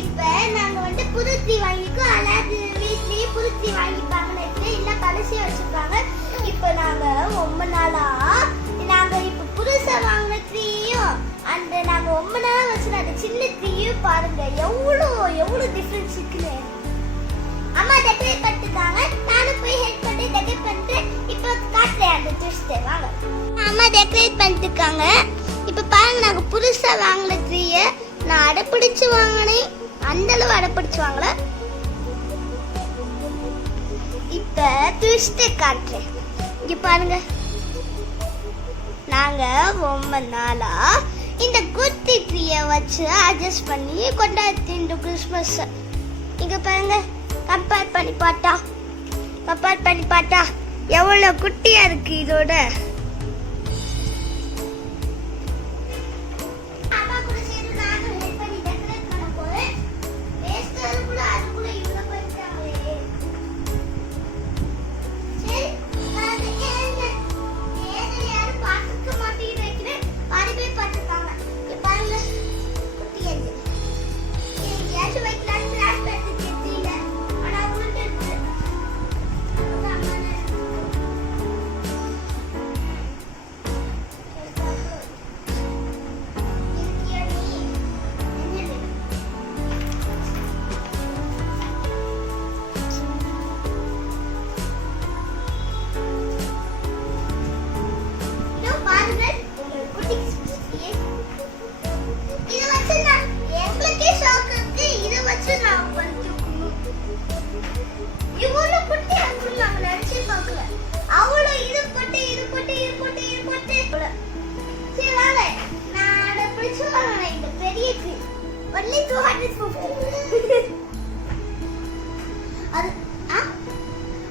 இப்ப நாங்க வந்து புது ட்ரீ வாங்கிக்கோம். அதாவது வீட்லயே புது ட்ரீ வாங்கிப்பாங்கன்னு இல்ல கடைசியா வச்சிருக்காங்க. இப்ப நாங்க ரொம்ப நாளா நாங்க இப்ப புதுசா வாங்கின ட்ரீயும் அந்த நாங்க ரொம்ப நாளா வச்சிருந்த அந்த சின்ன ட்ரீயும் பாருங்க எவ்வளவு டிஃபரன்ஸ் இருக்குன்னு. அம்மா டெக்கரேட் பண்ணிட்டாங்க. நானும் போய் ஹெல்ப் பண்ணி டெக்கரேட் பண்ணிட்டேன். இப்போ காட்டுறேன் அந்த ட்விஸ்ட் வாங்க. அம்மா டெக்கரேட் பண்ணிட்டாங்க. இப்போ பாருங்க நாங்க புதுசா வாங்கின ட்ரீயை நான் அடைப்பிடிச்சு வாங்கினேன். அந்த அளவு அடைப்பிடிச்சு வாங்கல. இப்ப ட்விஸ்ட் காட்டுறேன். இங்க பாருங்க நாங்க ரொம்ப நாளா இந்த குட்டி ட்ரீயை வச்சு அட்ஜஸ்ட் பண்ணி கொண்டாடி இந்த கிறிஸ்மஸ். இங்க பாருங்க கம்பேர் பண்ணி பார்த்தா எவ்வளவு குட்டியா இருக்கு இதோட.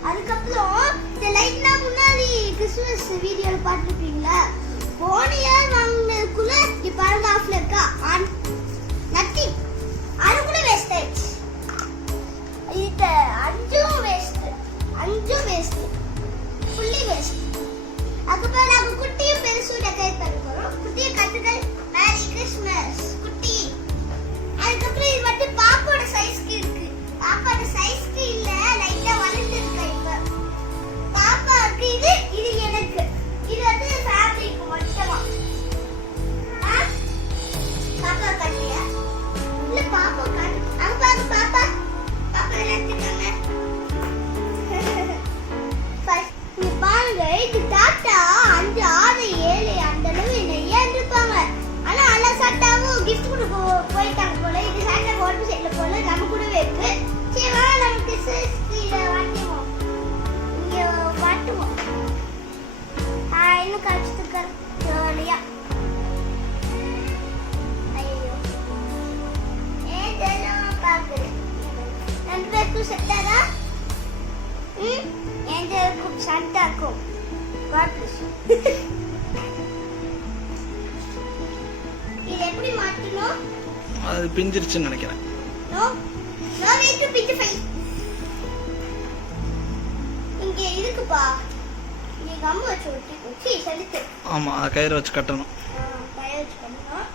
அதுக்கப்புறம் இந்த லைட்னா முன்னாடி கிறிஸ்மஸ் வீடியோல பார்த்துருப்பீங்களா? போன இயர் வாங்கினதுக்குள்ள இப்ப பாருங்க ஆஃப்ல இருக்கா ஆன் நத்திங். அது கூட வேஸ்ட் ஆயிடுச்சு. இது அஞ்சும் வேஸ்ட் ஃபுல்லி வேஸ்ட். அதுக்கப்புறம் நாங்க குட்டியும் பெருசும் டெக்கரேட் பண்ண போறோம். குட்டியை கட்டுதல் மேரி கிறிஸ்மஸ் குட்டி. அதுக்கப்புறம் இது வந்து பாப்போட சைஸ்க்கு இருக்கு. பாப்பாவோட சைஸ்க்கு இல்ல லைட்டா வளர்ந்து இருக்கு. இப்ப பாப்பாவுக்கு இது எனக்கு இது வந்து ஃபேப்ரிக் மொத்தமா. பாப்பா கட்டியா இல்ல பாப்பா கட்டி அங்க பாருங்க பாப்பா எடுத்துட்டாங்க. நீ பாருங்க இது டாட்டா 5 6 7 அந்த அளவு நிறைய இருப்பாங்க. ஆனா அல்ல சட்டாவும் கிஃப்ட் கொடுக்க போயிட்டாங்க போல. இது சாட்டா வாட்டர் செட்ல போல நம்ம கூடவே இருக்கு. சரி வா நம்ம கிறிஸ்மஸ்ல வாட்டுவோம். இங்க வாட்டுவோம். இன்னும் கழிச்சுட்டு ஜாலியா. ஐயோ ஏதெல்லாம் பாக்குறேன். ரெண்டு பேருக்கும் செட்டாரா? எங்களுக்கும் சண்டாக்கும் இது எப்படி மாட்டணும்? அது பிஞ்சிருச்சுன்னு நினைக்கிறேன். இங்க இருக்குப்பா. இங்க கம்பு வச்சு ஒட்டி செலுத்து. ஆமா கயிறு வச்சு கட்டணும். கயிறு வச்சு கட்டணும்.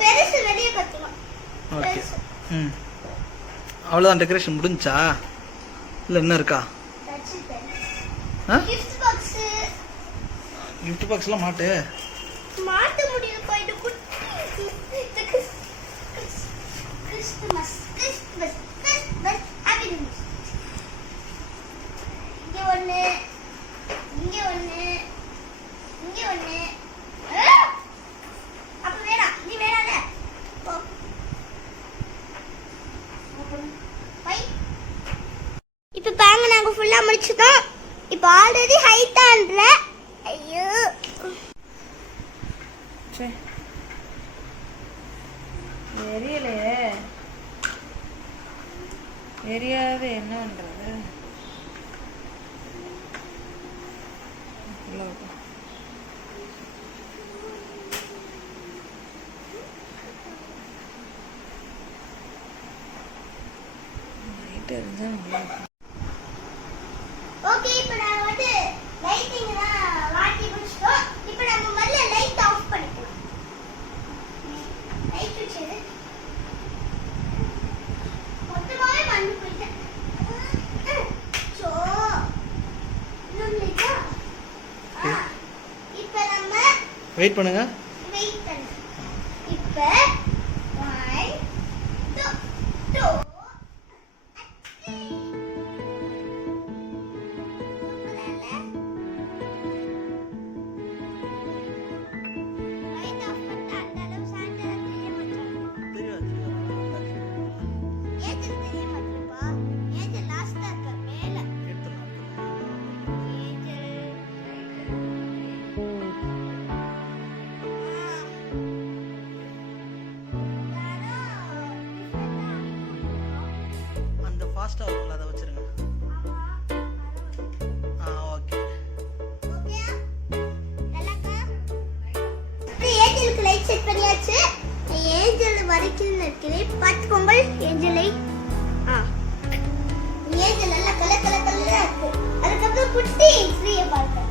பெருசு வெளிய கட்டணும். ஓகே. அவ்வளவுதான் டெக்கரேஷன் முடிஞ்சா? இல்ல என்ன இருக்கா? கிஃப்ட் பாக்ஸ்லாம் மாட்ட முடியும். போயிட்டு கிறிஸ்மஸ் ஹாப்பி கிறிஸ்மஸ். இங்க ஒண்ணு அப்ப வேணாம். நீ வேணால போ. இப்ப பாருங்க நாங்க ஃபுல்லா முடிச்சிட்டோம். இப்ப ஆல்ரெடி ஹைட்டான்ல. ஐயோ எரியாது என்ன பண்றது? நைட் இருந்தா ஓகே. இப்போ நான் வந்து லைட்டிங்லாம் வாட்டி முடிச்சிட்டோம். இப்போ நம்ம முதல்ல லைட் ஆஃப் பண்ணிக்கலாம். லைட் வச்சது வெயிட் பண்ணுங்க. வெயிட் பண்ணு. இப்போ 1 2 அந்த ஃபாஸ்ட்டாக இருக்கும்ல அதை வச்சிருங்க. ஓகே. ஏஞ்சலுக்கு லைட் செட் பண்ணியாச்சு. ஏஞ்சல் வரைக்கும் இருக்கிறேன். பார்த்துக்கோங்க ஏஞ்சலை. ஏஞ்சல் எல்லாம் கலர் இருக்கு. அதுக்கப்புறம் குட்டி ஸ்ரீயை பார்க்க.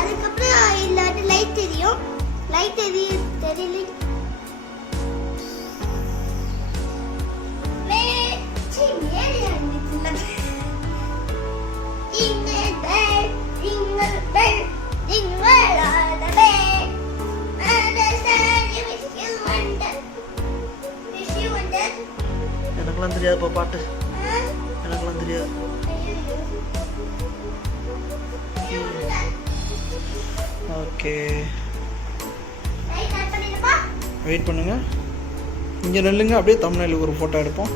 அதுக்கப்புறம் இல்லாட்டி லைட் தெரியும். லைட் தெரியல. எனக்கெல்லாம் தெரியாதுப்பா பாட்டு. எனக்கெல்லாம் தெரியாது. ஓகே வெயிட் பண்ணுங்க. இங்கே நில்லுங்க, அப்படியே தமிழ்நாடு ஒரு ஃபோட்டோ எடுப்போம்.